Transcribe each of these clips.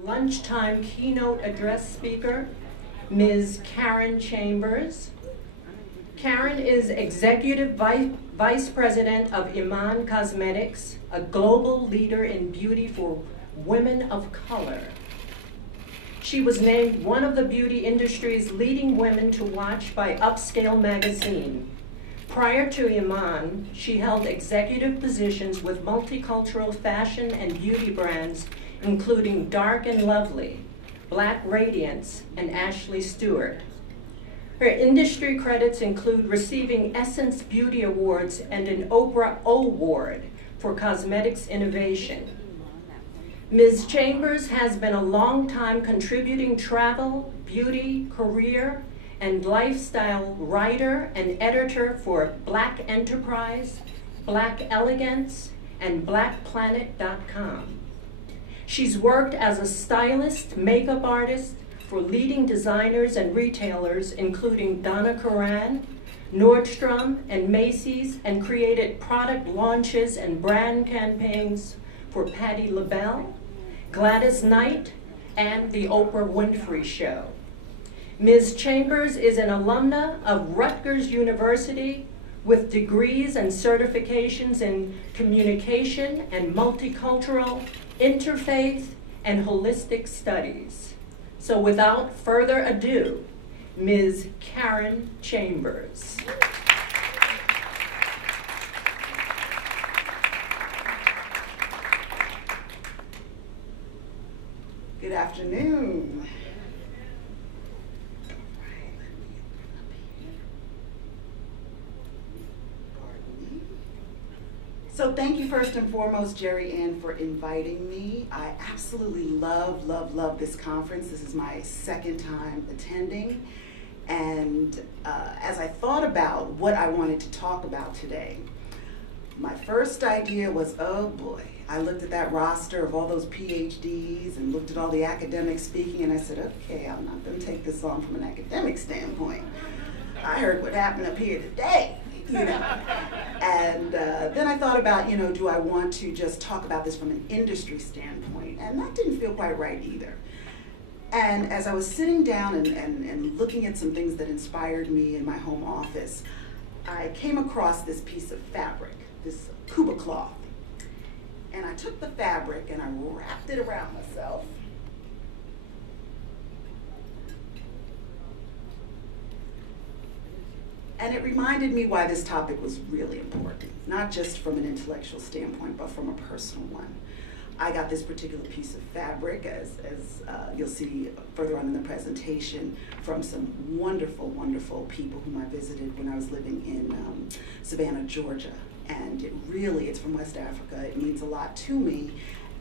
Lunchtime keynote address speaker, Ms. Karen Chambers. Karen is Executive Vice President of Iman Cosmetics, a global leader in beauty for women of color. She was named one of the beauty industry's leading women to watch by Upscale magazine. Prior to Iman, she held executive positions with multicultural fashion and beauty brands including Dark and Lovely, Black Radiance, and Ashley Stewart. Her industry credits include receiving Essence Beauty Awards and an Oprah Award for cosmetics innovation. Ms. Chambers has been a long-time contributing travel, beauty, career, and lifestyle writer and editor for Black Enterprise, Black Elegance, and BlackPlanet.com. She's worked as a stylist, makeup artist for leading designers and retailers, including Donna Karan, Nordstrom, and Macy's, and created product launches and brand campaigns for Patti LaBelle, Gladys Knight, and The Oprah Winfrey Show. Ms. Chambers is an alumna of Rutgers University with degrees and certifications in communication and multicultural, interfaith, and holistic studies. So without further ado, Ms. Karen Chambers. Good afternoon. So thank you first and foremost, Jerry Ann, for inviting me. I absolutely love this conference. This is my second time attending. And as I thought about what I wanted to talk about today, my first idea was, oh boy, I looked at that roster of all those PhDs and looked at all the academics speaking, and I said, okay, I'm not going to take this on from an academic standpoint. I heard what happened up here today. You know, and then I thought about, do I want to just talk about this from an industry standpoint? And that didn't feel quite right either. And as I was sitting down and looking at some things that inspired me in my home office, I came across this piece of fabric, this Cuba cloth. And I took the fabric and I wrapped it around myself. And it reminded me why this topic was really important, not just from an intellectual standpoint, but from a personal one. I got this particular piece of fabric, as you'll see further on in the presentation, from some wonderful, wonderful people whom I visited when I was living in Savannah, Georgia. And it's from West Africa. It means a lot to me.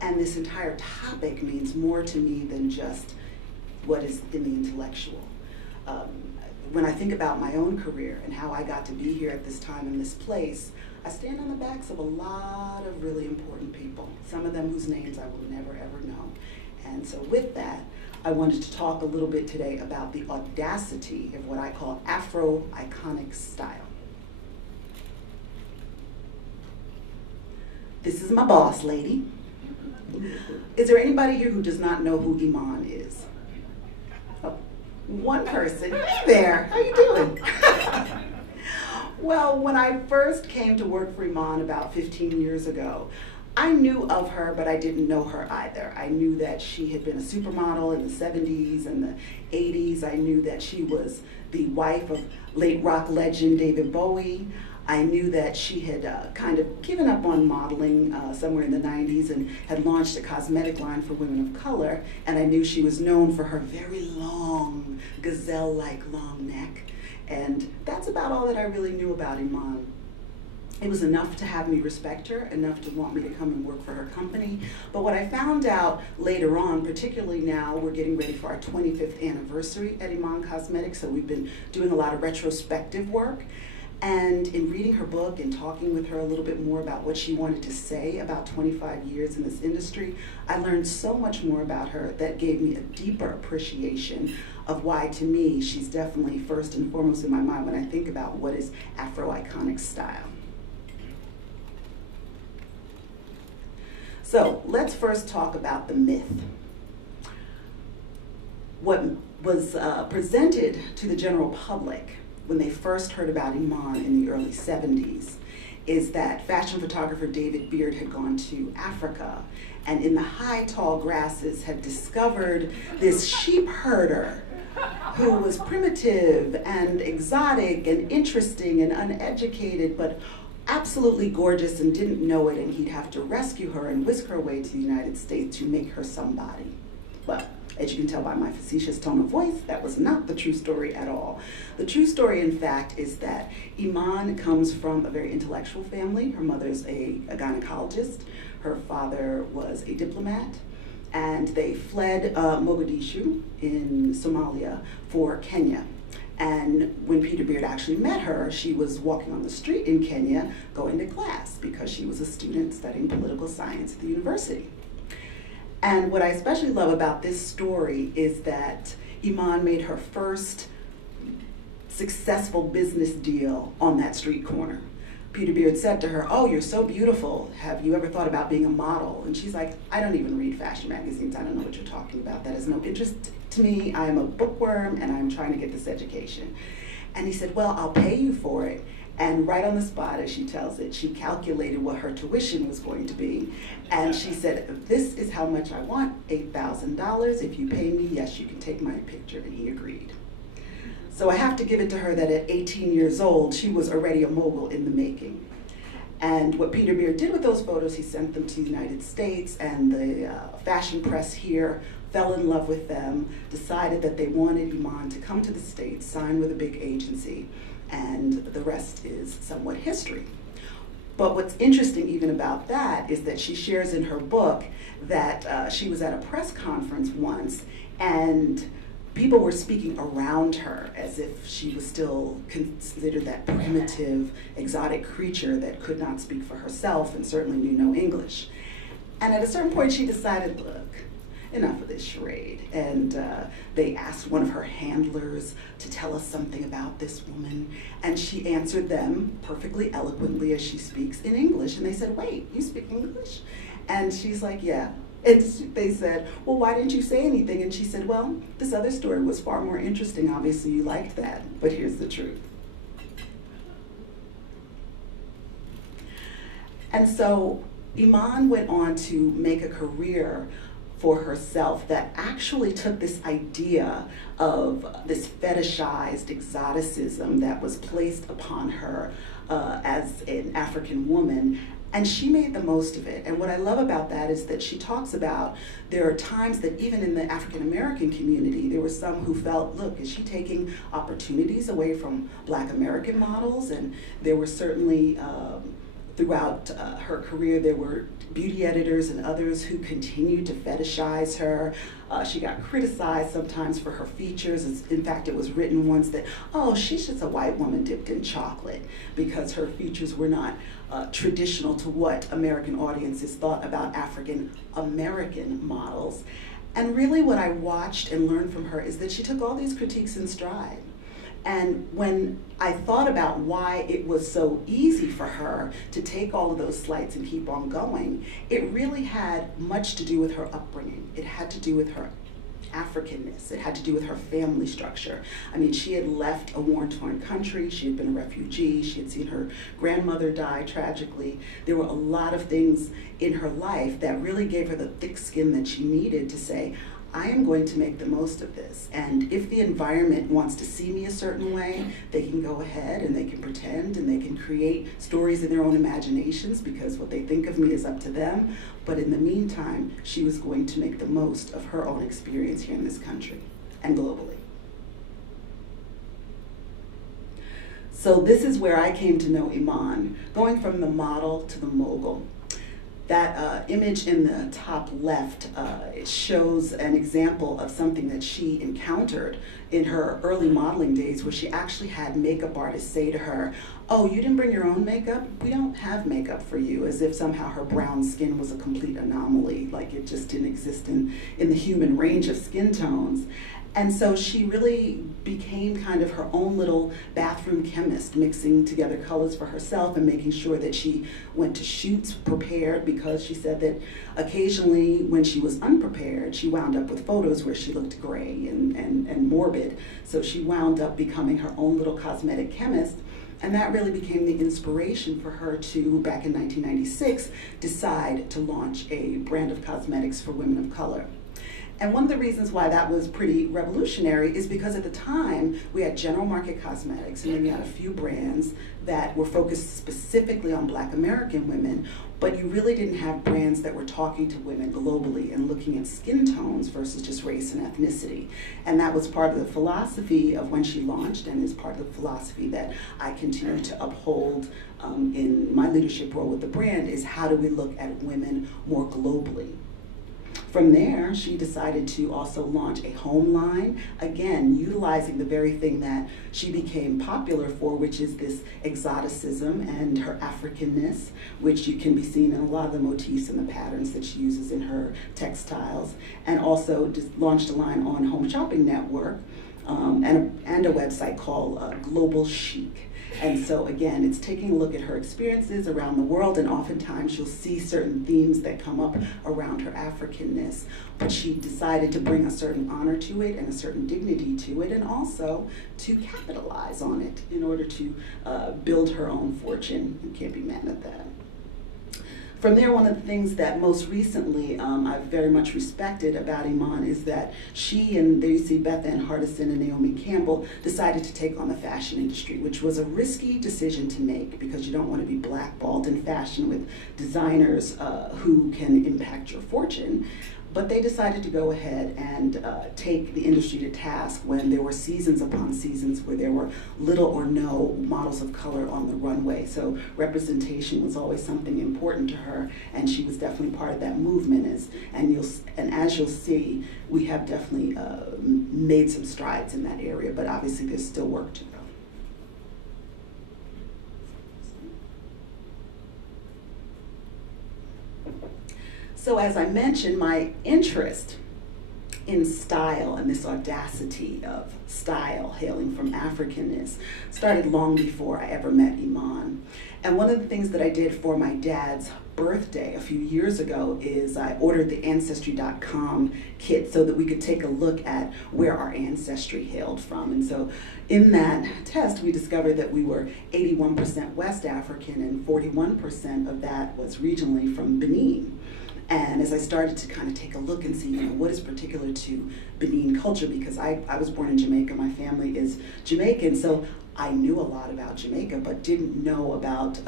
And this entire topic means more to me than just what is in the intellectual. When I think about my own career and how I got to be here at this time in this place, I stand on the backs of a lot of really important people, some of them whose names I will never ever know. And so with that, I wanted to talk a little bit today about the audacity of what I call Afro-Iconic style. This is my boss lady. Is there anybody here who does not know who Iman is? One person. Hey there, how you doing? Well, when I first came to work for Iman about 15 years ago, I knew of her, but I didn't know her either. I knew that she had been a supermodel in the 70s and the 80s. I knew that she was the wife of late rock legend David Bowie. I knew that she had kind of given up on modeling somewhere in the 90s and had launched a cosmetic line for women of color, and I knew she was known for her very long, gazelle-like long neck, and that's about all that I really knew about Iman. It was enough to have me respect her, enough to want me to come and work for her company, but what I found out later on, particularly now, we're getting ready for our 25th anniversary at Iman Cosmetics, so we've been doing a lot of retrospective work. And in reading her book and talking with her a little bit more about what she wanted to say about 25 years in this industry, I learned so much more about her that gave me a deeper appreciation of why, to me, she's definitely first and foremost in my mind when I think about what is Afro-Iconic style. So let's first talk about the myth. what was presented to the general public when they first heard about Iman in the early 70s is that fashion photographer David Beard had gone to Africa and in the high, tall grasses had discovered this sheep herder who was primitive and exotic and interesting and uneducated, but absolutely gorgeous and didn't know it, and he'd have to rescue her and whisk her away to the United States to make her somebody. Well, as you can tell by my facetious tone of voice, that was not the true story at all. The true story, in fact, is that Iman comes from a very intellectual family. Her mother's a gynecologist. Her father was a diplomat. And they fled Mogadishu in Somalia for Kenya. And when Peter Beard actually met her, she was walking on the street in Kenya going to class because she was a student studying political science at the university. And what I especially love about this story is that Iman made her first successful business deal on that street corner. Peter Beard said to her, "Oh, you're so beautiful. Have you ever thought about being a model?" And she's like, "I don't even read fashion magazines. I don't know what you're talking about. That is no interest to me. I am a bookworm and I'm trying to get this education." And he said, "Well, I'll pay you for it." And right on the spot, as she tells it, she calculated what her tuition was going to be. And she said, "This is how much I want, $8,000. If you pay me, yes, you can take my picture." And he agreed. So I have to give it to her that at 18 years old, she was already a mogul in the making. And what Peter Beard did with those photos, he sent them to the United States, and the fashion press here fell in love with them, decided that they wanted Iman to come to the States, sign with a big agency, and the rest is somewhat history. But what's interesting even about that is that she shares in her book that she was at a press conference once, and people were speaking around her as if she was still considered that primitive, exotic creature that could not speak for herself and certainly knew no English. And at a certain point she decided, look, enough of this charade. And they asked one of her handlers to tell us something about this woman. And she answered them perfectly eloquently as she speaks in English. And they said, "Wait, you speak English?" And she's like, "Yeah." And they said, "Well, why didn't you say anything?" And she said, "Well, this other story was far more interesting. Obviously, you liked that, but here's the truth." And so Iman went on to make a career for herself that actually took this idea of this fetishized exoticism that was placed upon her as an African woman, and she made the most of it. And what I love about that is that she talks about there are times that even in the African American community, there were some who felt, look, is she taking opportunities away from Black American models? And there were certainly, throughout her career, there were beauty editors and others who continued to fetishize her. She got criticized sometimes for her features. In fact, it was written once that, oh, she's just a white woman dipped in chocolate, because her features were not traditional to what American audiences thought about African American models. And really what I watched and learned from her is that she took all these critiques in stride. And when I thought about why it was so easy for her to take all of those slights and keep on going, it really had much to do with her upbringing. It had to do with her Africanness. It had to do with her family structure. I mean, she had left a war-torn country. She had been a refugee. She had seen her grandmother die tragically. There were a lot of things in her life that really gave her the thick skin that she needed to say, I am going to make the most of this. And if the environment wants to see me a certain way, they can go ahead and they can pretend and they can create stories in their own imaginations, because what they think of me is up to them. But in the meantime, she was going to make the most of her own experience here in this country and globally. So this is where I came to know Iman, going from the model to the mogul. That image in the top left it shows an example of something that she encountered in her early modeling days, where she actually had makeup artists say to her, oh, you didn't bring your own makeup? We don't have makeup for you, as if somehow her brown skin was a complete anomaly, like it just didn't exist in the human range of skin tones. And so she really became kind of her own little bathroom chemist, mixing together colors for herself and making sure that she went to shoots prepared, because she said that occasionally when she was unprepared, she wound up with photos where she looked gray and morbid. So she wound up becoming her own little cosmetic chemist. And that really became the inspiration for her to, back in 1996, decide to launch a brand of cosmetics for women of color. And one of the reasons why that was pretty revolutionary is because at the time we had general market cosmetics, and then you had a few brands that were focused specifically on Black American women, but you really didn't have brands that were talking to women globally and looking at skin tones versus just race and ethnicity. And that was part of the philosophy of when she launched, and is part of the philosophy that I continue to uphold in my leadership role with the brand, is how do we look at women more globally. From there, she decided to also launch a home line, again, utilizing the very thing that she became popular for, which is this exoticism and her Africanness, which you can be seen in a lot of the motifs and the patterns that she uses in her textiles, and also just launched a line on Home Shopping Network and a website called Global Chic. And so again, it's taking a look at her experiences around the world, and oftentimes you'll see certain themes that come up around her Africanness, but she decided to bring a certain honor to it and a certain dignity to it, and also to capitalize on it in order to build her own fortune. You can't be mad at that. From there, one of the things that most recently I've very much respected about Iman is that she, and there you see Beth Ann Hardison and Naomi Campbell, decided to take on the fashion industry, which was a risky decision to make, because you don't want to be blackballed in fashion with designers who can impact your fortune. But they decided to go ahead and take the industry to task when there were seasons upon seasons where there were little or no models of color on the runway. So representation was always something important to her, and she was definitely part of that movement. And as you'll see, we have definitely made some strides in that area, but obviously there's still work to go. So as I mentioned, my interest in style and this audacity of style hailing from Africanness started long before I ever met Iman. And one of the things that I did for my dad's birthday a few years ago is I ordered the Ancestry.com kit so that we could take a look at where our ancestry hailed from. And so in that test, we discovered that we were 81% West African, and 41% of that was regionally from Benin. And as I started to kind of take a look and see, what is particular to Benin culture, because I was born in Jamaica, my family is Jamaican, so I knew a lot about Jamaica, but didn't know about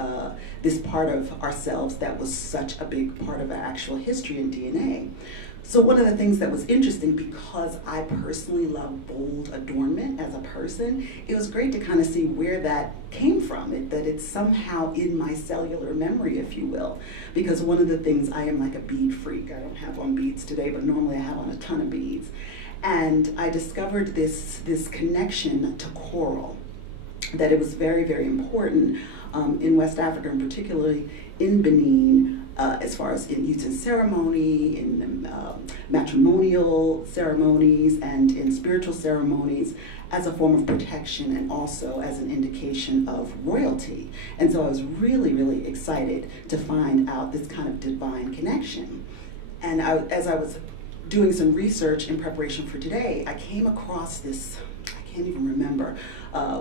this part of ourselves that was such a big part of our actual history and DNA. So one of the things that was interesting, because I personally love bold adornment as a person, it was great to kind of see where that came from, that it's somehow in my cellular memory, if you will. Because one of the things, I am like a bead freak. I don't have on beads today, but normally I have on a ton of beads. And I discovered this connection to coral, that it was very, very important in West Africa, and particularly in Benin, as far as in youth and ceremony, in matrimonial ceremonies, and in spiritual ceremonies, as a form of protection and also as an indication of royalty. And so I was really, really excited to find out this kind of divine connection. And as I was doing some research in preparation for today, I came across this, I can't even remember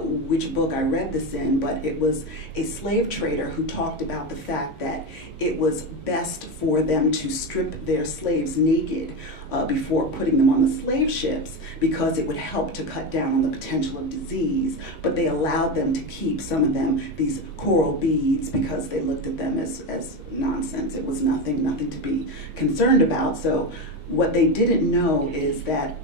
which book I read this in, but it was a slave trader who talked about the fact that it was best for them to strip their slaves naked before putting them on the slave ships, because it would help to cut down on the potential of disease. But they allowed them to keep, some of them, these coral beads, because they looked at them as nonsense. It was nothing to be concerned about. So what they didn't know is that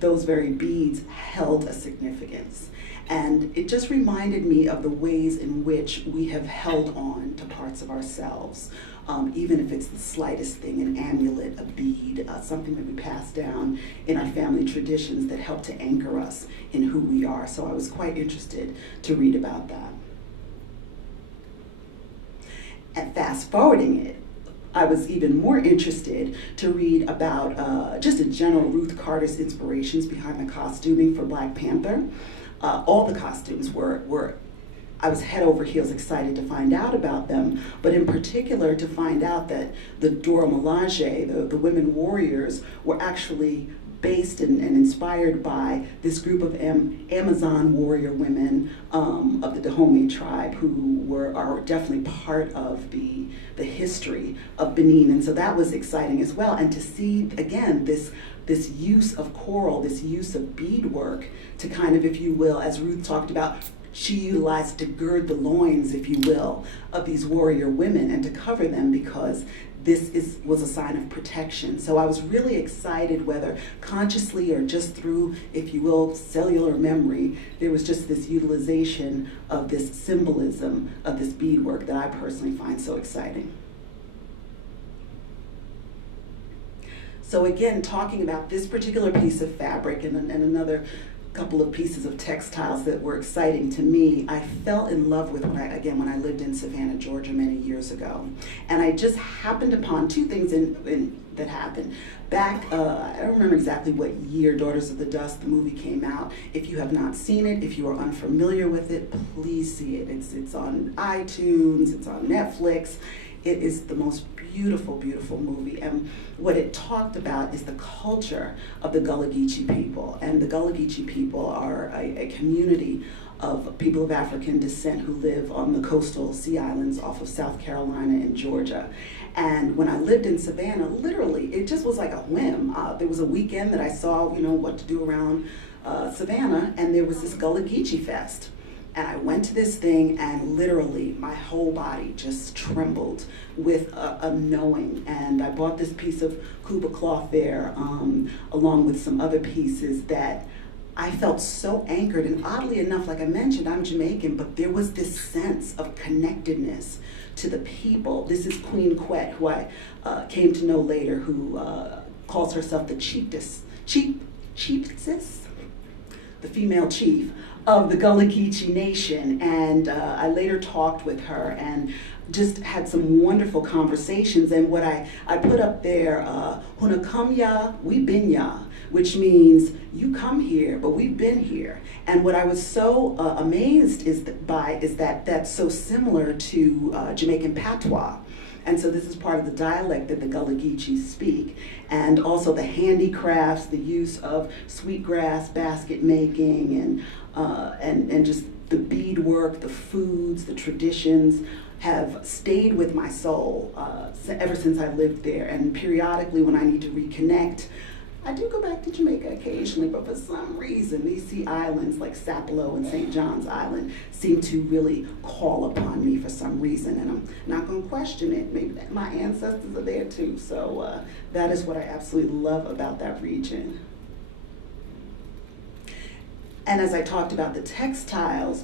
those very beads held a significance. And it just reminded me of the ways in which we have held on to parts of ourselves, even if it's the slightest thing, an amulet, a bead, something that we pass down in our family traditions that help to anchor us in who we are. So I was quite interested to read about that. And fast forwarding it, I was even more interested to read about, just in general, Ruth Carter's inspirations behind the costuming for Black Panther. All the costumes were I was head over heels excited to find out about them, but in particular to find out that the Dora Milaje, the women warriors, were actually based and inspired by this group of Amazon warrior women of the Dahomey tribe who are definitely part of the history of Benin. And so that was exciting as well. And to see, again, this use of coral, this use of beadwork to kind of, if you will, as Ruth talked about, she utilized to gird the loins, if you will, of these warrior women and to cover them because this was a sign of protection. So I was really excited, whether consciously or just through, if you will, cellular memory, there was just this utilization of this symbolism of this beadwork that I personally find so exciting. So again, talking about this particular piece of fabric and another couple of pieces of textiles that were exciting to me, I fell in love with when I lived in Savannah, Georgia many years ago. And I just happened upon two things that happened. Back, I don't remember exactly what year Daughters of the Dust, the movie, came out. If you have not seen it, if you are unfamiliar with it, please see it. It's on iTunes, it's on Netflix. It is the most beautiful, beautiful movie. And what it talked about is the culture of the Gullah Geechee people. And the Gullah Geechee people are a community of people of African descent who live on the coastal sea islands off of South Carolina and Georgia. And when I lived in Savannah, literally, it just was like a whim. There was a weekend that I saw, what to do around Savannah, and there was this Gullah Geechee Fest. And I went to this thing and literally my whole body just trembled with a knowing. And I bought this piece of Kuba cloth there along with some other pieces that I felt so anchored. And oddly enough, like I mentioned, I'm Jamaican, but there was this sense of connectedness to the people. This is Queen Quet, who I came to know later, who calls herself the chiefess, the female chief of the Gullah Geechee Nation. And I later talked with her and just had some wonderful conversations. And what I put up there, Huna come ya, we been ya, which means you come here, but we've been here. And what I was so amazed is that that's so similar to Jamaican patois. And so this is part of the dialect that the Gullah Geechee speak. And also the handicrafts, the use of sweetgrass basket making and just the beadwork, the foods, the traditions have stayed with my soul ever since I lived there. And periodically when I need to reconnect, I do go back to Jamaica occasionally, but for some reason, these sea islands like Sapelo and St. John's Island seem to really call upon me for some reason, and I'm not going to question it. Maybe my ancestors are there too, so that is what I absolutely love about that region. And as I talked about the textiles,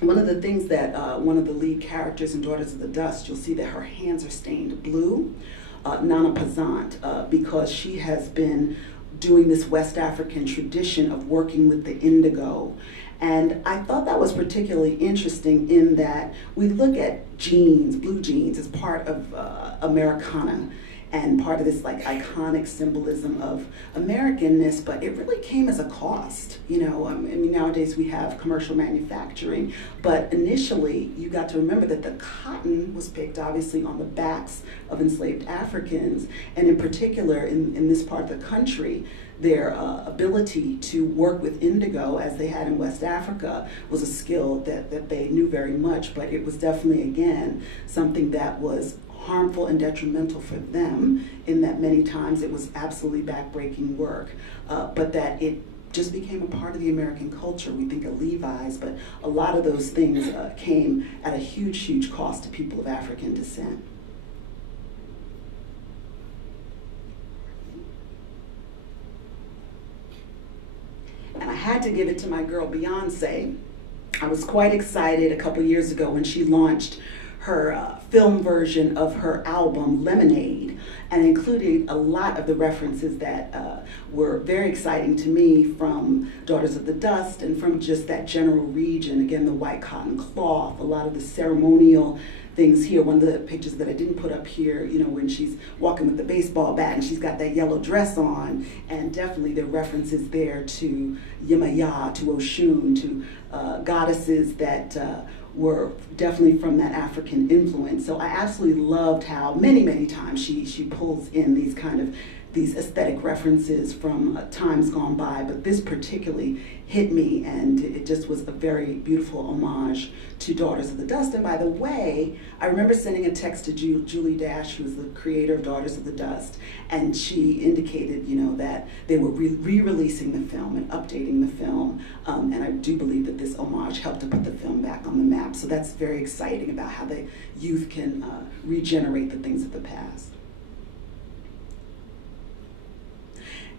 one of the things that one of the lead characters in Daughters of the Dust, you'll see that her hands are stained blue. Nana Pazant, because she has been doing this West African tradition of working with the indigo. And I thought that was particularly interesting in that we look at jeans, blue jeans, as part of Americana and part of this like iconic symbolism of Americanness, but it really came as a cost. I mean, nowadays we have commercial manufacturing, but initially you got to remember that the cotton was picked obviously on the backs of enslaved Africans, and in particular in this part of the country, their ability to work with indigo as they had in West Africa was a skill that they knew very much, but it was definitely, again, something that was harmful and detrimental for them in that many times it was absolutely backbreaking work, but that it just became a part of the American culture. We think of Levi's, but a lot of those things came at a huge, huge cost to people of African descent. And I had to give it to my girl Beyonce. I was quite excited a couple years ago when she launched her film version of her album Lemonade, and included a lot of the references that were very exciting to me from Daughters of the Dust and from just that general region. Again, the white cotton cloth, a lot of the ceremonial things here. One of the pictures that I didn't put up here, you know, when she's walking with the baseball bat and she's got that yellow dress on, and definitely there are references there to Yemaya, to Oshun, to goddesses that were definitely from that African influence. So I absolutely loved how many times she pulls in these aesthetic references from times gone by, but this particularly hit me, and it just was a very beautiful homage to Daughters of the Dust. And by the way, I remember sending a text to Julie Dash, who was the creator of Daughters of the Dust, and she indicated, you know, that they were re-releasing the film and updating the film, and I do believe that this homage helped to put the film back on the map. So that's very exciting about how the youth can regenerate the things of the past.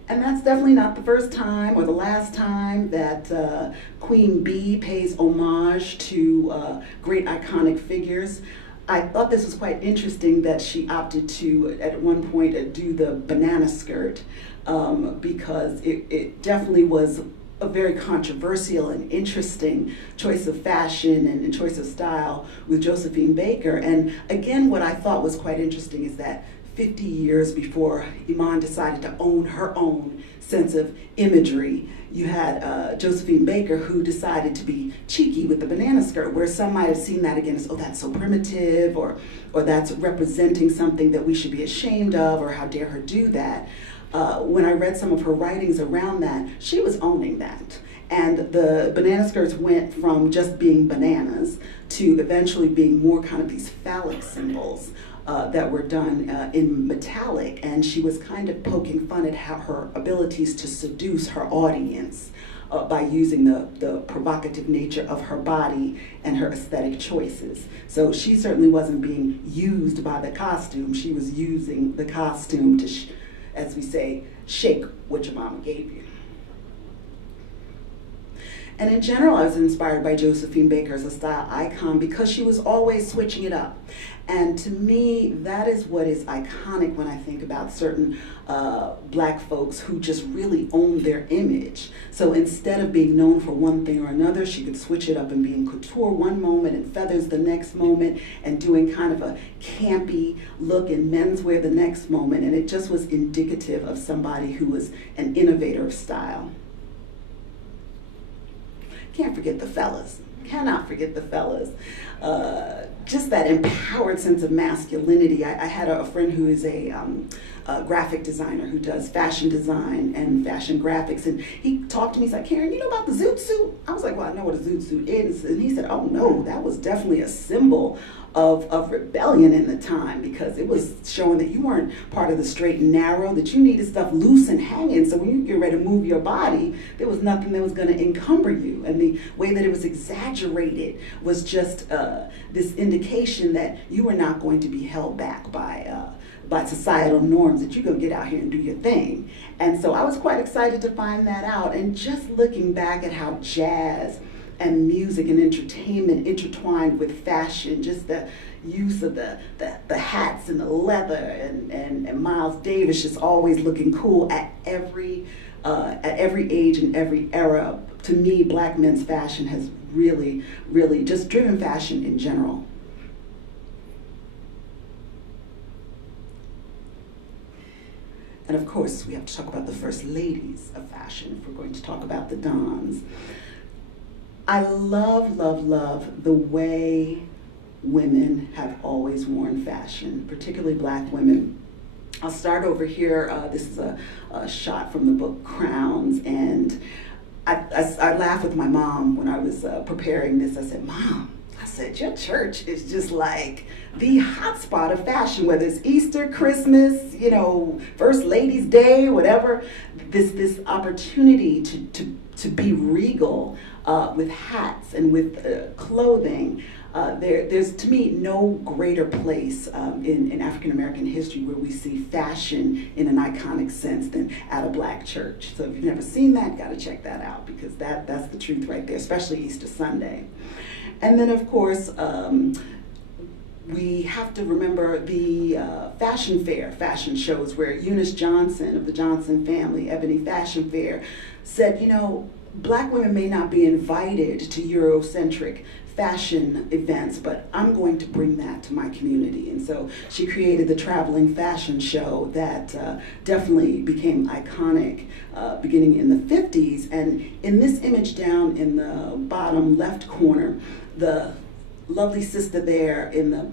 And that's definitely not the first time or the last time that Queen Bee pays homage to great iconic figures. I thought this was quite interesting that she opted to, at one point, do the banana skirt because it definitely was a very controversial and interesting choice of fashion and choice of style with Josephine Baker. And again, what I thought was quite interesting is that 50 years before Iman decided to own her own sense of imagery, you had Josephine Baker, who decided to be cheeky with the banana skirt, where some might have seen that again as, oh, that's so primitive, or that's representing something that we should be ashamed of, or how dare her do that. When I read some of her writings around that, she was owning that. And the banana skirts went from just being bananas to eventually being more kind of these phallic symbols that were done in metallic, and she was kind of poking fun at how her abilities to seduce her audience by using the provocative nature of her body and her aesthetic choices. So she certainly wasn't being used by the costume, she was using the costume to, as we say, shake what your mama gave you. And in general, I was inspired by Josephine Baker as a style icon because she was always switching it up. And to me, that is what is iconic when I think about certain black folks who just really own their image. So instead of being known for one thing or another, she could switch it up and be in couture one moment and feathers the next moment, and doing kind of a campy look in menswear the next moment. And it just was indicative of somebody who was an innovator of style. Can't forget the fellas. Cannot forget the fellas. Just that empowered sense of masculinity. I had a friend who is a graphic designer who does fashion design and fashion graphics, and he talked to me, he's like, Karen, you know about the zoot suit? I was like, well, I know what a zoot suit is. And he said, oh no, that was definitely a symbol of rebellion in the time, because it was showing that you weren't part of the straight and narrow, that you needed stuff loose and hanging, so when you get ready to move your body, there was nothing that was going to encumber you. And the way that it was exaggerated was just this indication that you were not going to be held back by societal norms, that you're going to get out here and do your thing. And so I was quite excited to find that out, and just looking back at how jazz and music and entertainment intertwined with fashion, just the use of the hats and the leather, and Miles Davis just always looking cool at every age and every era. To me, black men's fashion has really just driven fashion in general. And of course, we have to talk about the first ladies of fashion if we're going to talk about the dons. I love the way women have always worn fashion, particularly black women. I'll start over here. This is a shot from the book Crowns, and I laughed with my mom when I was preparing this. I said, Mom, I said, your church is just like the hotspot of fashion, whether it's Easter, Christmas, you know, First Ladies' Day, whatever. This opportunity to be regal with hats and with clothing. There's, to me, no greater place in African American history where we see fashion in an iconic sense than at a black church. So if you've never seen that, got to check that out, because that's the truth right there, especially Easter Sunday. And then, of course, We have to remember the fashion fair, fashion shows where Eunice Johnson of the Johnson family, Ebony Fashion Fair, said, you know, black women may not be invited to Eurocentric fashion events, but I'm going to bring that to my community. And so she created the traveling fashion show that definitely became iconic beginning in the 50s. And in this image down in the bottom left corner, the lovely sister there in the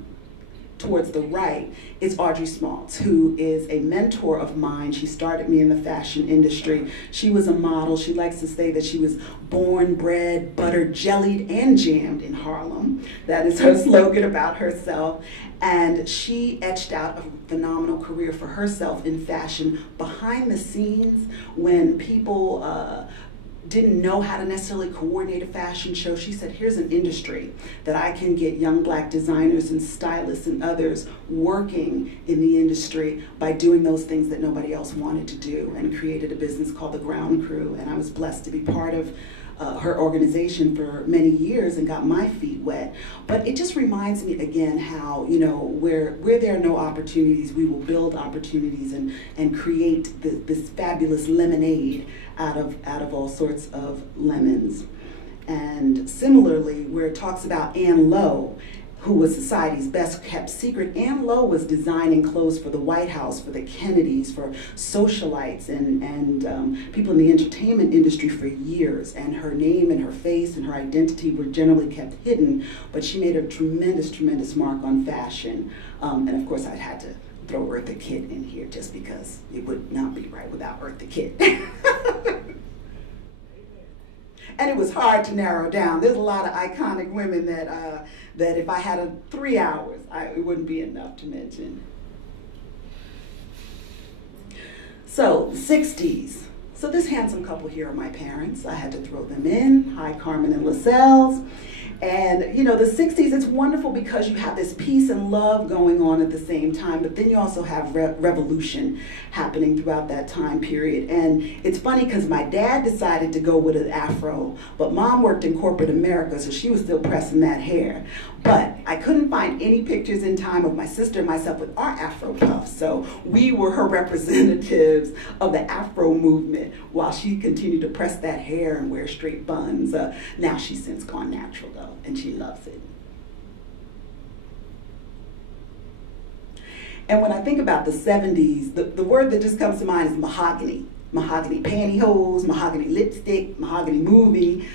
towards the right is Audrey Smaltz, who is a mentor of mine. She started me in the fashion industry. She was a model. She likes to say that she was born, bred, buttered, jellied, and jammed in Harlem. That is her slogan about herself. And she etched out a phenomenal career for herself in fashion behind the scenes when people didn't know how to necessarily coordinate a fashion show. She said, here's an industry that I can get young black designers and stylists and others working in the industry by doing those things that nobody else wanted to do, and created a business called The Ground Crew. And I was blessed to be part of her organization for many years and got my feet wet. But it just reminds me again how, you know, where there are no opportunities, we will build opportunities and create this fabulous lemonade out of all sorts of lemons. And similarly, where it talks about Ann Lowe, who was society's best kept secret, Ann Lowe was designing clothes for the White House, for the Kennedys, for socialites and people in the entertainment industry for years. And her name and her face and her identity were generally kept hidden, but she made a tremendous, tremendous mark on fashion. And of course, I had to throw Eartha Kitt in here just because it would not be right without Eartha Kitt. And it was hard to narrow down. There's a lot of iconic women that if I had 3 hours, it wouldn't be enough to mention. So, 60s. So this handsome couple here are my parents. I had to throw them in. Hi, Carmen and Lascelles. And you know, the 60s, it's wonderful because you have this peace and love going on at the same time, but then you also have revolution happening throughout that time period. And it's funny because my dad decided to go with an afro, but mom worked in corporate America, so she was still pressing that hair. But I couldn't find any pictures in time of my sister and myself with our afro puffs, so we were her representatives of the afro movement while she continued to press that hair and wear straight buns. Now she's since gone natural though, and she loves it. And when I think about the 70s, the word that just comes to mind is mahogany. Mahogany pantyhose, mahogany lipstick, mahogany movie.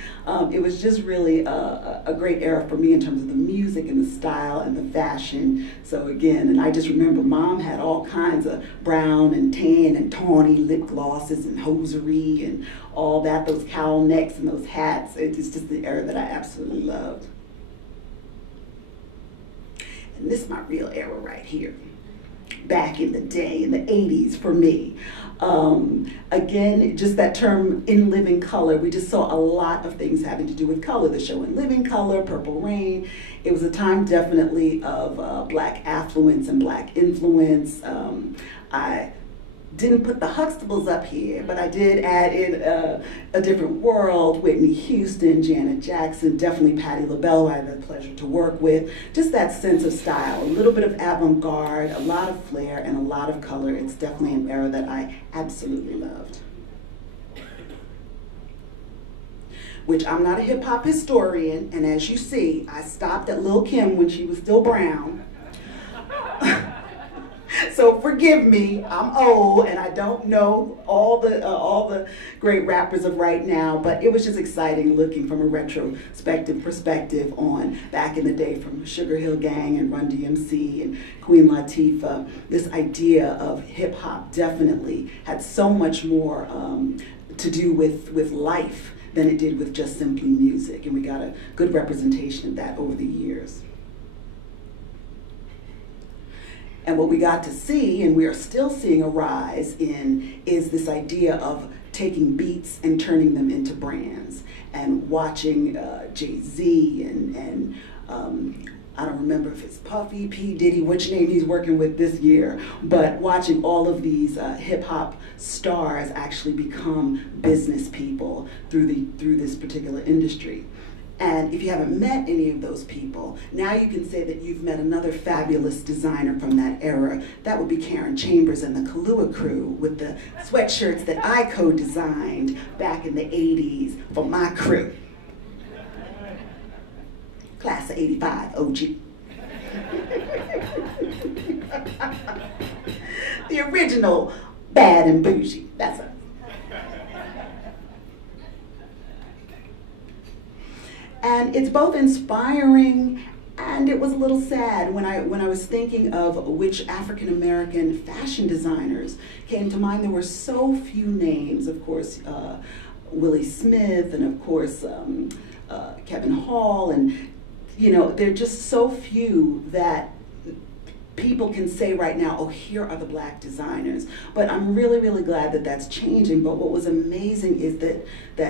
It was just really a great era for me in terms of the music and the style and the fashion. So again, and I just remember mom had all kinds of brown and tan and tawny lip glosses and hosiery and all that, those cowl necks and those hats. It's just the era that I absolutely loved. And this is my real era right here. Back in the day, in the 80s for me. Again, just that term, In Living Color, we just saw a lot of things having to do with color. The show In Living Color, Purple Rain. It was a time definitely of black affluence and black influence. I didn't put the Huxtables up here, but I did add in A Different World, Whitney Houston, Janet Jackson, definitely Patti LaBelle, I had the pleasure to work with. Just that sense of style, a little bit of avant-garde, a lot of flair, and a lot of color. It's definitely an era that I absolutely loved. Which I'm not a hip hop historian, and as you see, I stopped at Lil' Kim when she was still brown. So forgive me, I'm old and I don't know all the great rappers of right now, but it was just exciting looking from a retrospective perspective on back in the day from Sugar Hill Gang and Run DMC and Queen Latifah. This idea of hip hop definitely had so much more to do with life than it did with just simply music, and we got a good representation of that over the years. And what we got to see, and we are still seeing a rise in, is this idea of taking beats and turning them into brands. And watching Jay-Z and I don't remember if it's Puffy, P. Diddy, which name he's working with this year, but watching all of these hip-hop stars actually become business people through this particular industry. And if you haven't met any of those people, now you can say that you've met another fabulous designer from that era. That would be Karen Chambers and the Kahlua crew with the sweatshirts that I co-designed back in the 80s for my crew. Class of 85, OG. The original Bad and Bougie, that's us. And it's both inspiring and it was a little sad when I was thinking of which African American fashion designers came to mind. There were so few names, of course, Willie Smith and of course Kevin Hall, and you know, they're just so few that people can say right now, oh, here are the black designers. But I'm really, really glad that that's changing. But what was amazing is that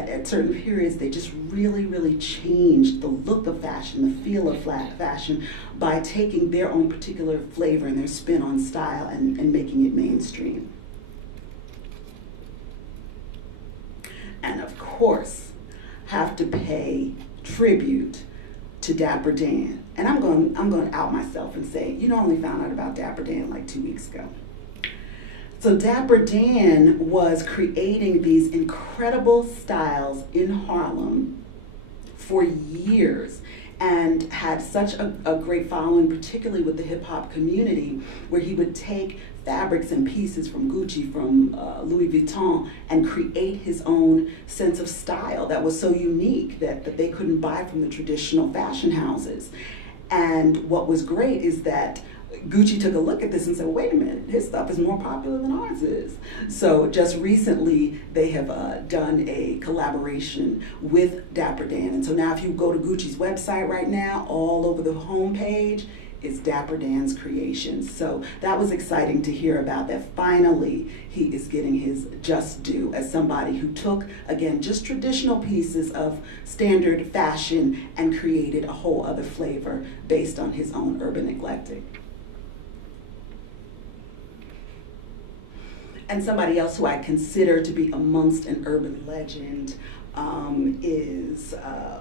at certain periods, they just really, really changed the look of fashion, the feel of fashion, by taking their own particular flavor and their spin on style and making it mainstream. And of course, have to pay tribute to Dapper Dan. And I'm going to out myself and say, you know, I only found out about Dapper Dan like 2 weeks ago. So Dapper Dan was creating these incredible styles in Harlem for years and had such a great following, particularly with the hip hop community, where he would take fabrics and pieces from Gucci, from Louis Vuitton, and create his own sense of style that was so unique that they couldn't buy from the traditional fashion houses. And what was great is that Gucci took a look at this and said, wait a minute, his stuff is more popular than ours is. So just recently, they have done a collaboration with Dapper Dan. And so now if you go to Gucci's website right now, all over the homepage, is Dapper Dan's creations. So that was exciting to hear about, that finally he is getting his just due as somebody who took, again, just traditional pieces of standard fashion and created a whole other flavor based on his own urban eclectic. And somebody else who I consider to be amongst an urban legend is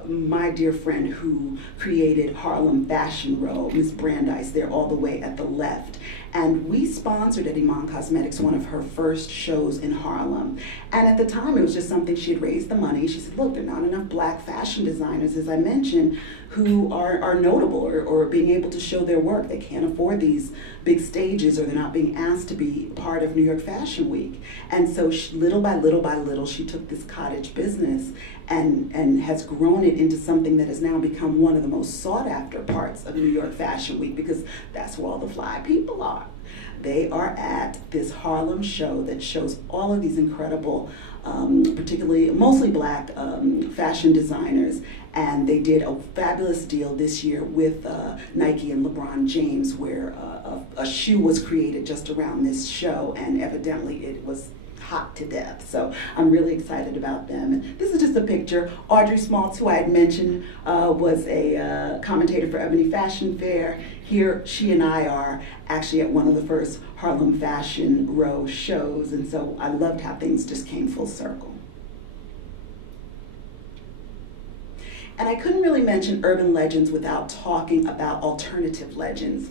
my dear friend who created Harlem Fashion Row, Miss Brandeis, there all the way at the left. And we sponsored at Iman Cosmetics one of her first shows in Harlem. And at the time, it was just something, she had raised the money. She said, look, there are not enough black fashion designers, as I mentioned, who are notable or being able to show their work. They can't afford these big stages, or they're not being asked to be part of New York Fashion Week. And so little by little, she took this cottage business and has grown it into something that has now become one of the most sought after parts of New York Fashion Week, because that's where all the fly people are. They are at this Harlem show that shows all of these incredible, particularly mostly black fashion designers, and they did a fabulous deal this year with Nike and LeBron James, where a shoe was created just around this show, and evidently it was hot to death. So I'm really excited about them. And this is just a picture. Audrey Smaltz, who I had mentioned, was a commentator for Ebony Fashion Fair. Here, she and I are actually at one of the first Harlem Fashion Row shows, and so I loved how things just came full circle. And I couldn't really mention urban legends without talking about alternative legends,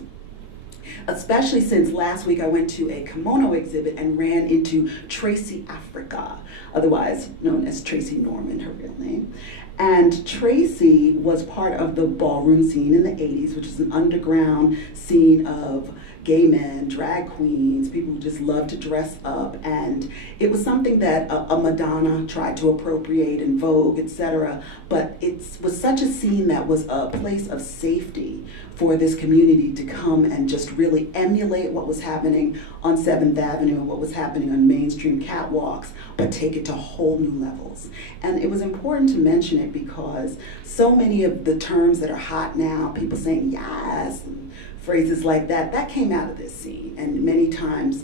especially since last week I went to a kimono exhibit and ran into Tracy Africa, otherwise known as Tracy Norman, her real name. And Tracy was part of the ballroom scene in the 80s, which is an underground scene of gay men, drag queens, people who just love to dress up. And it was something that a Madonna tried to appropriate in Vogue, etc. But it was such a scene that was a place of safety for this community to come and just really emulate what was happening on 7th Avenue and what was happening on mainstream catwalks, but take it to whole new levels. And it was important to mention it because so many of the terms that are hot now, people saying yes, and phrases like that, that came out of this scene. And many times,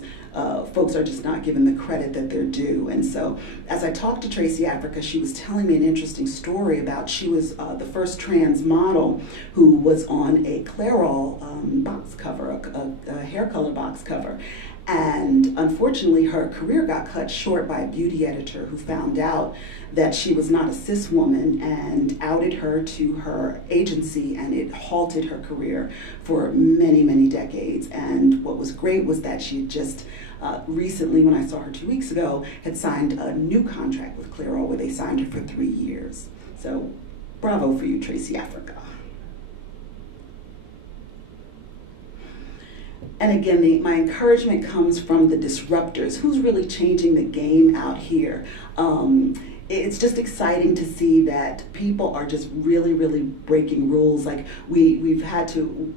folks are just not given the credit that they're due. And so as I talked to Tracy Africa, she was telling me an interesting story about, she was the first trans model who was on a Clairol box cover, a hair color box cover. And unfortunately, her career got cut short by a beauty editor who found out that she was not a cis woman and outed her to her agency, and it halted her career for many, many decades. And what was great was that she had just recently, when I saw her 2 weeks ago, had signed a new contract with Clairol where they signed her for 3 years. So bravo for you, Tracy Africa. And again, my encouragement comes from the disruptors. Who's really changing the game out here? It's just exciting to see that people are just really, really breaking rules. Like we've had to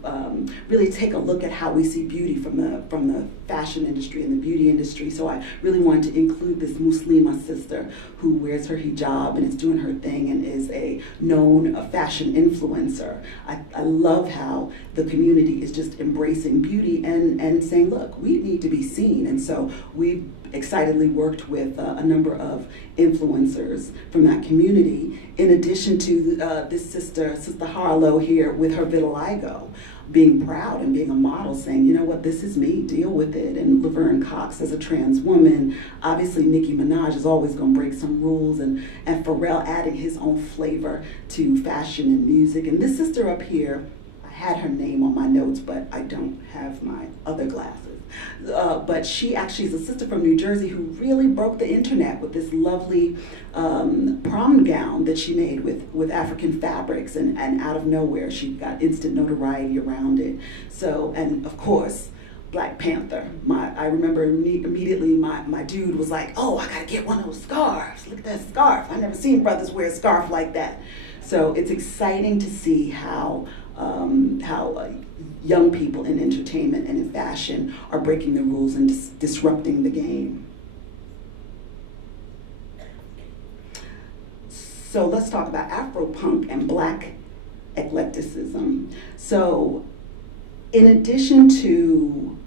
really take a look at how we see beauty from the fashion industry and the beauty industry. So I really wanted to include this Muslima sister who wears her hijab and is doing her thing and is a known fashion influencer. I love how the community is just embracing beauty and saying, look, we need to be seen. And so we've excitedly worked with a number of influencers from that community, in addition to this Sister Harlow here with her vitiligo, being proud and being a model, saying, you know what, this is me, deal with it. And Laverne Cox as a trans woman. Obviously Nicki Minaj is always gonna break some rules, and Pharrell adding his own flavor to fashion and music. And this sister up here, I had her name on my notes, but I don't have my other glasses. But she actually is a sister from New Jersey who really broke the internet with this lovely prom gown that she made with African fabrics, and out of nowhere she got instant notoriety around it. So, and of course, Black Panther. I remember immediately my dude was like, oh, I gotta get one of those scarves. Look at that scarf. I never seen brothers wear a scarf like that. So it's exciting to see how young people in entertainment and in fashion are breaking the rules and disrupting the game. So let's talk about Afro-punk and Black eclecticism. So in addition to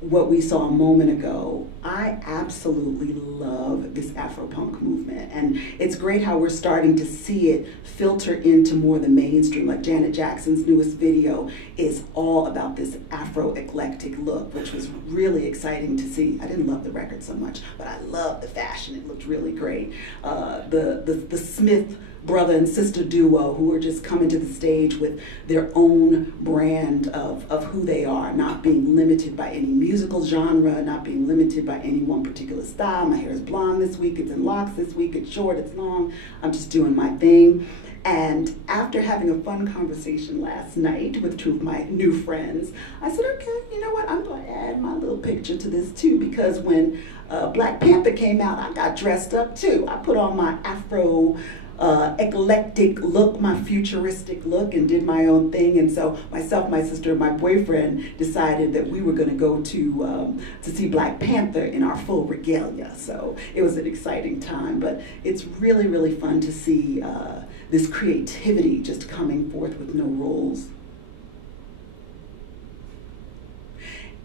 what we saw a moment ago, I absolutely love this Afro-punk movement. And it's great how we're starting to see it filter into more the mainstream. Like Janet Jackson's newest video is all about this Afro-eclectic look, which was really exciting to see. I didn't love the record so much, but I loved the fashion. It looked really great. The Smith brother and sister duo who are just coming to the stage with their own brand of who they are, not being limited by any musical genre, not being limited by any one particular style. My hair is blonde this week, it's in locks this week, it's short, it's long, I'm just doing my thing. And after having a fun conversation last night with two of my new friends, I said, okay, you know what, I'm gonna add my little picture to this too, because when Black Panther came out, I got dressed up too. I put on my Afro eclectic look, my futuristic look, and did my own thing. And so myself, my sister, and my boyfriend decided that we were going to go to see Black Panther in our full regalia. So it was an exciting time, but it's really, really fun to see this creativity just coming forth with no rules.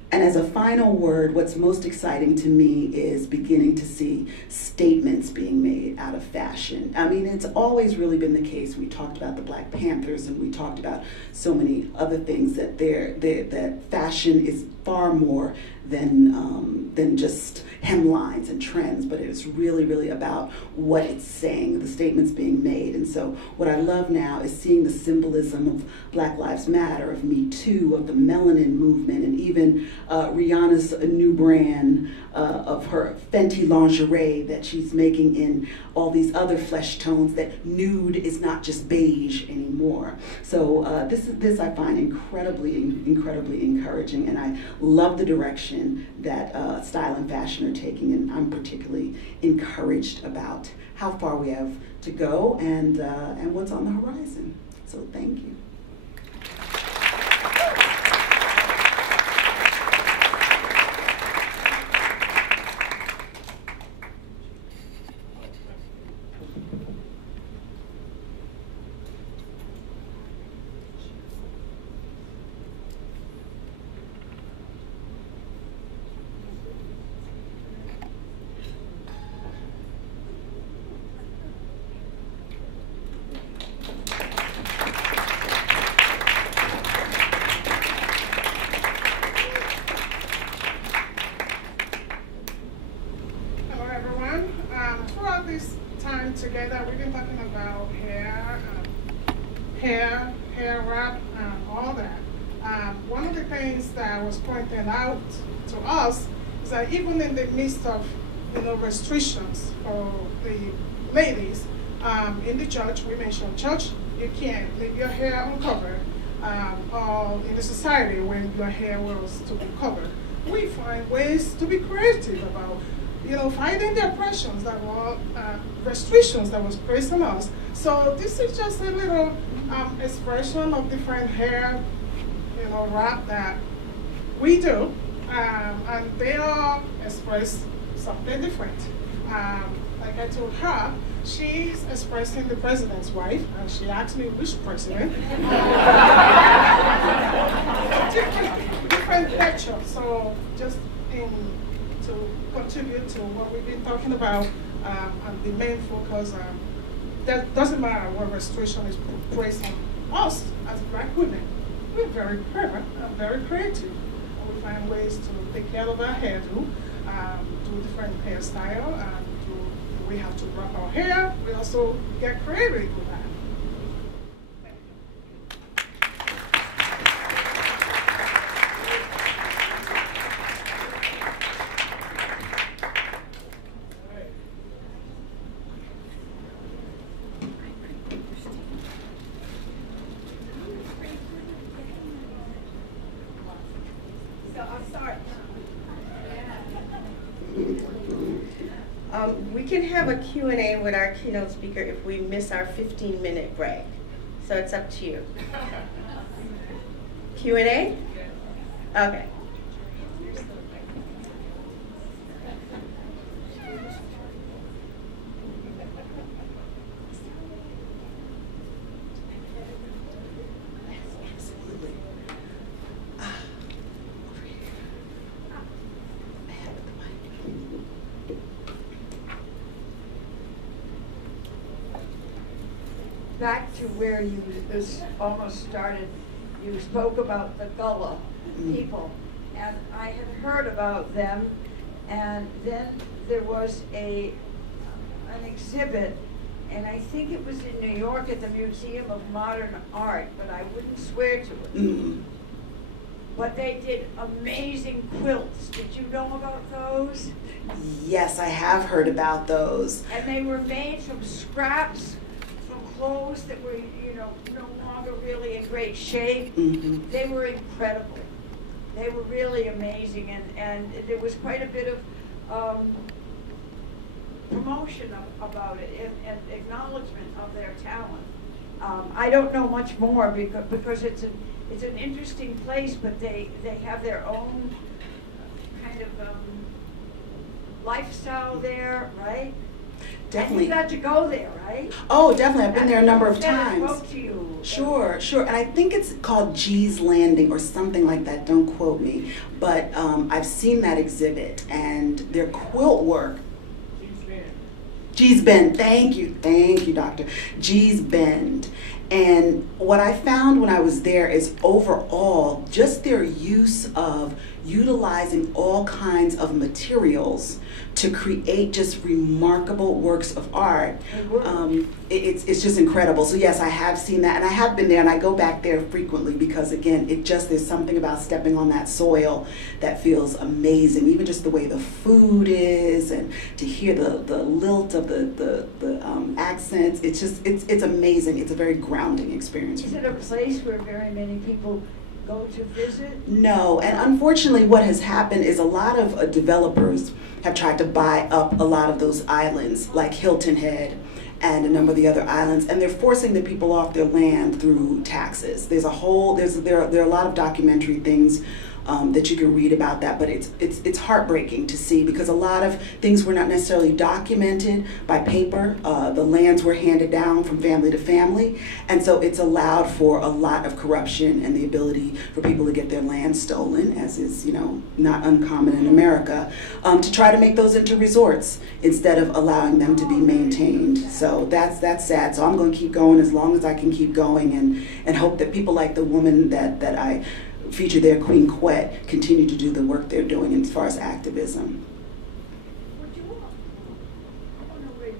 And as a final word, what's most exciting to me is beginning to see statements being made out of fashion. I mean, it's always really been the case. We talked about the Black Panthers, and we talked about so many other things, that that fashion is far more than just hemlines and trends, but it's really, really about what it's saying, the statements being made. And so what I love now is seeing the symbolism of Black Lives Matter, of Me Too, of the melanin movement, and even Rihanna's new brand of her Fenty lingerie that she's making in all these other flesh tones, that nude is not just beige anymore. So this I find incredibly encouraging, and I love the direction that style and fashion are taking, and I'm particularly encouraged about how far we have to go and what's on the horizon. So thank you. together, we've been talking about hair wrap, all that. One of the things that was pointed out to us is that even in the midst of restrictions for the ladies in the church, we mentioned church, you can't leave your hair uncovered, or in the society when your hair was to be covered. We find ways to be creative about fighting the oppressions that were restrictions that was placed on us. So this is just a little expression of different hair, wrap that we do, and they all express something different. Like I told her, she's expressing the president's wife, and she asked me which president. different picture. So just to contribute to what we've been talking about, and the main focus, that doesn't matter what restriction is placed on us as Black women. We're very clever and very creative. And we find ways to take care of our hairdo, do different hairstyle, and we have to wrap our hair. We also get creative with that. We can have a Q&A with our keynote speaker if we miss our 15-minute break. So it's up to you. Q&A? Okay. Back to where this almost started, you spoke about the Gullah people, and I had heard about them, and then there was an exhibit, and I think it was in New York at the Museum of Modern Art, but I wouldn't swear to it. But they did amazing quilts. Did you know about those? Yes, I have heard about those. And they were made from scraps clothes that were, no longer really in great shape. They were incredible. They were really amazing, and there was quite a bit of promotion about it and acknowledgement of their talent. I don't know much more because it's an interesting place, but they have their own kind of lifestyle there, right? Definitely. And you got to go there, right? Oh, definitely. I've been there a number of times. I spoke to you. Sure. And I think it's called G's Landing or something like that. Don't quote me. But I've seen that exhibit, and their quilt work. G's Bend. Thank you, Doctor. G's Bend. And what I found when I was there is overall just their use of utilizing all kinds of materials to create just remarkable works of art. It's just incredible. So yes, I have seen that, and I have been there, and I go back there frequently because again, there's something about stepping on that soil that feels amazing. Even just the way the food is, and to hear the lilt of the accents. It's amazing. It's a very grounding experience. Is it a place where very many people go to visit? No, and unfortunately what has happened is a lot of developers have tried to buy up a lot of those islands, like Hilton Head and a number of the other islands, and they're forcing the people off their land through taxes. There are a lot of documentary things that you can read about that, but it's heartbreaking to see because a lot of things were not necessarily documented by paper. The lands were handed down from family to family, and so it's allowed for a lot of corruption and the ability for people to get their land stolen, as is not uncommon in America, to try to make those into resorts instead of allowing them to be maintained. So that's sad. So I'm going to keep going as long as I can keep going, and hope that people like the woman that I feature there, Queen Quet, continue to do the work they're doing as far as activism. Would you want to read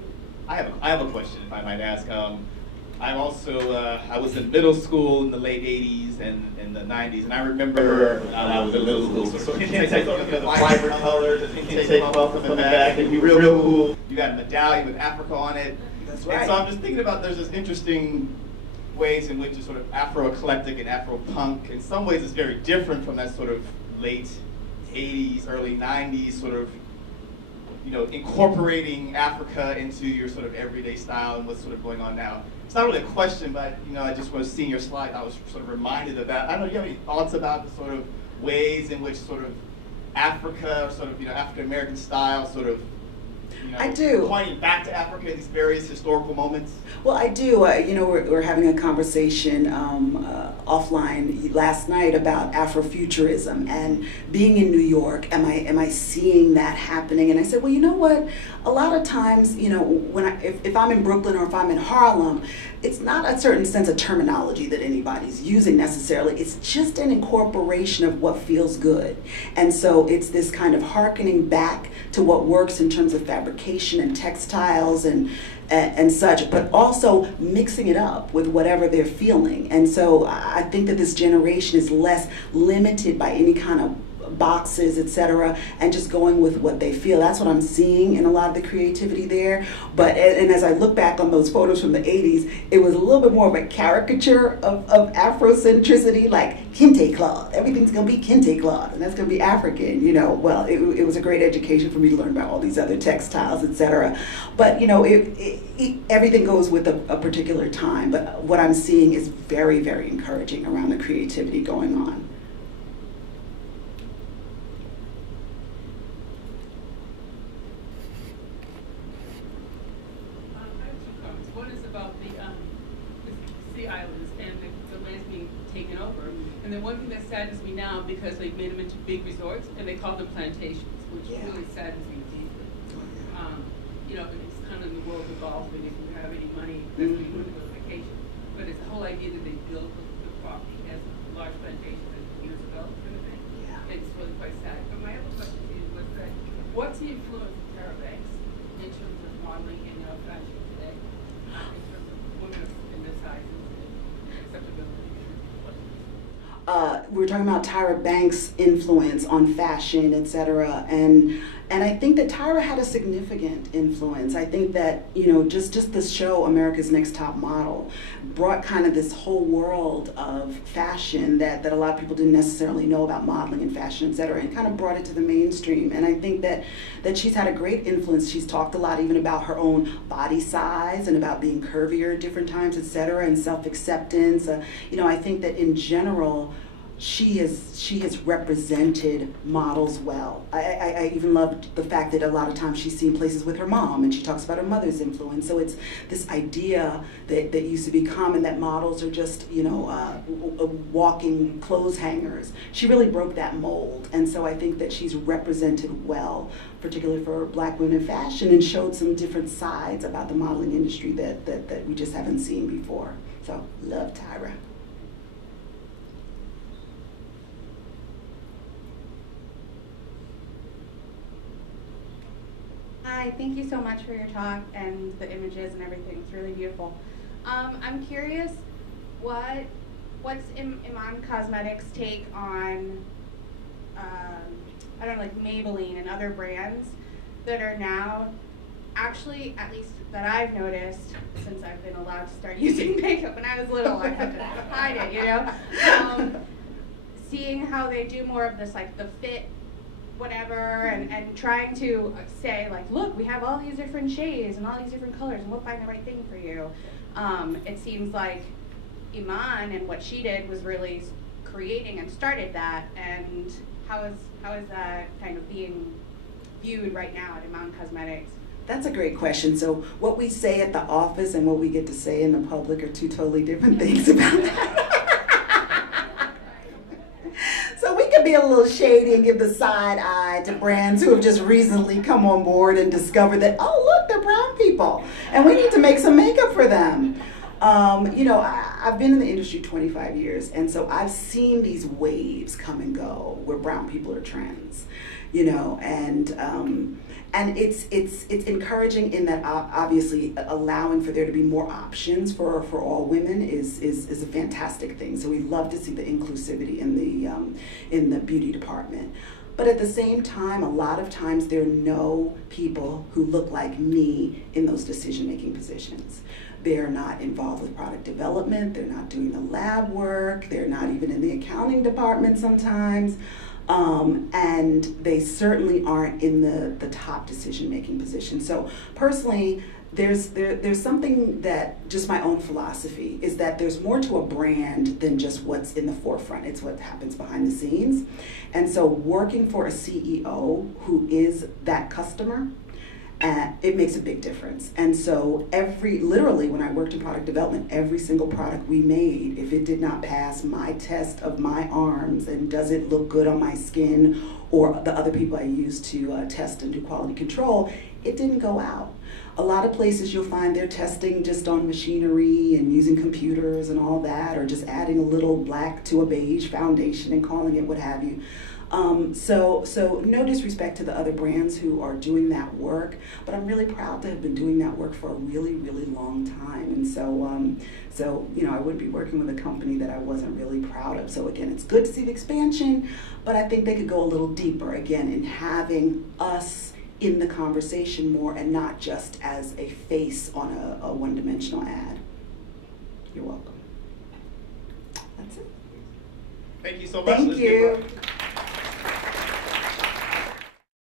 I have a question, if I might ask. I'm also, I was in middle school in the late 80s and in the 90s, and I remember when I was in middle school, sort of the vibrant colors, the intake puff in the back, and you were real cool. You got a medallion with Africa on it. That's right. And so I'm just thinking about there's this interesting ways in which it's sort of Afro-eclectic and Afro-punk. In some ways it's very different from that sort of late 80s, early 90s sort of, you know, incorporating Africa into your sort of everyday style and what's sort of going on now. It's not really a question, but you know, I just was seeing your slide, I was sort of reminded of that. I don't know, do you have any thoughts about the sort of ways in which sort of Africa, or sort of, you know, African American style sort of, you know, I do. pointing back to Africa in these various historical moments? Well, I do. You know, we're having a conversation offline last night about Afrofuturism and being in New York. Am I seeing that happening? And I said, well, you know what? A lot of times, you know, when if I'm in Brooklyn or if I'm in Harlem, it's not a certain sense of terminology that anybody's using necessarily. It's just an incorporation of what feels good. And so it's this kind of hearkening back to what works in terms of fabrication and textiles and such, but also mixing it up with whatever they're feeling. And so I think that this generation is less limited by any kind of boxes, etc., and just going with what they feel. That's what I'm seeing in a lot of the creativity there. But and as I look back on those photos from the 80s, it was a little bit more of a caricature of Afrocentricity, like kente cloth. Everything's gonna be kente cloth, and that's gonna be African. You know, well, it was a great education for me to learn about all these other textiles, etc. But you know, everything goes with a particular time. But what I'm seeing is very, very encouraging around the creativity going on. And then one thing that saddens me now, because they've made them into big resorts, and they call them plantations, which really saddens me deeply. You know, it's kind of in the world of golf, and if you have any money, that's where you want to go on vacation. But it's the whole idea that they built the property as large plantations years ago, kind of thing. Yeah. It's really quite sad. But my other question to you was that, what's the influence of Tyra Banks in terms of modeling in fashion today, in terms of women and their sizes and acceptability? We were talking about Tyra Banks' influence on fashion, etc. And I think that Tyra had a significant influence. I think that, you know, just the show America's Next Top Model brought kind of this whole world of fashion that a lot of people didn't necessarily know about modeling and fashion, etc., and kind of brought it to the mainstream. And I think that she's had a great influence. She's talked a lot even about her own body size and about being curvier at different times, etc., and self-acceptance. You know, I think that in general, she has represented models well. I even loved the fact that a lot of times she's seen places with her mom, and she talks about her mother's influence. So it's this idea that used to be common, that models are just, you know, walking clothes hangers. She really broke that mold, and so I think that she's represented well, particularly for Black women in fashion, and showed some different sides about the modeling industry that we just haven't seen before. So love Tyra. Hi, thank you so much for your talk and the images and everything. It's really beautiful. I'm curious, what's Iman Cosmetics' take on, I don't know, like Maybelline and other brands that are now actually, at least that I've noticed, since I've been allowed to start using makeup when I was little, I had to hide it, you know? Seeing how they do more of this, like the fit, whatever, and trying to say, like, look, we have all these different shades and all these different colors, and we'll find the right thing for you. It seems like Iman and what she did was really creating and started that, and how is that kind of being viewed right now at Iman Cosmetics? That's a great question. So what we say at the office and what we get to say in the public are two totally different things about that. So we could be a little shady and give the side eye to brands who have just recently come on board and discovered that, oh, look, they're brown people, and we need to make some makeup for them. You know, I've been in the industry 25 years, and so I've seen these waves come and go where brown people are trans, you know, and it's encouraging in that obviously allowing for there to be more options for all women is a fantastic thing. So we love to see the inclusivity in the beauty department. But at the same time, a lot of times there are no people who look like me in those decision-making positions. They're not involved with product development, they're not doing the lab work, they're not even in the accounting department sometimes, and they certainly aren't in the top decision-making position. So personally, there's something that just my own philosophy is that there's more to a brand than just what's in the forefront. It's what happens behind the scenes. And so working for a CEO who is that customer, it makes a big difference. And so literally when I worked in product development, every single product we made, if it did not pass my test of my arms and does it look good on my skin or the other people I used to test and do quality control, it didn't go out. A lot of places you'll find they're testing just on machinery and using computers and all that, or just adding a little black to a beige foundation and calling it what have you. So no disrespect to the other brands who are doing that work, but I'm really proud to have been doing that work for a really, really long time. And so you know, I wouldn't be working with a company that I wasn't really proud of. So again, it's good to see the expansion, but I think they could go a little deeper again in having us in the conversation more and not just as a face on a one-dimensional ad. You're welcome. That's it. Thank you so much. Thank Let's give you. her-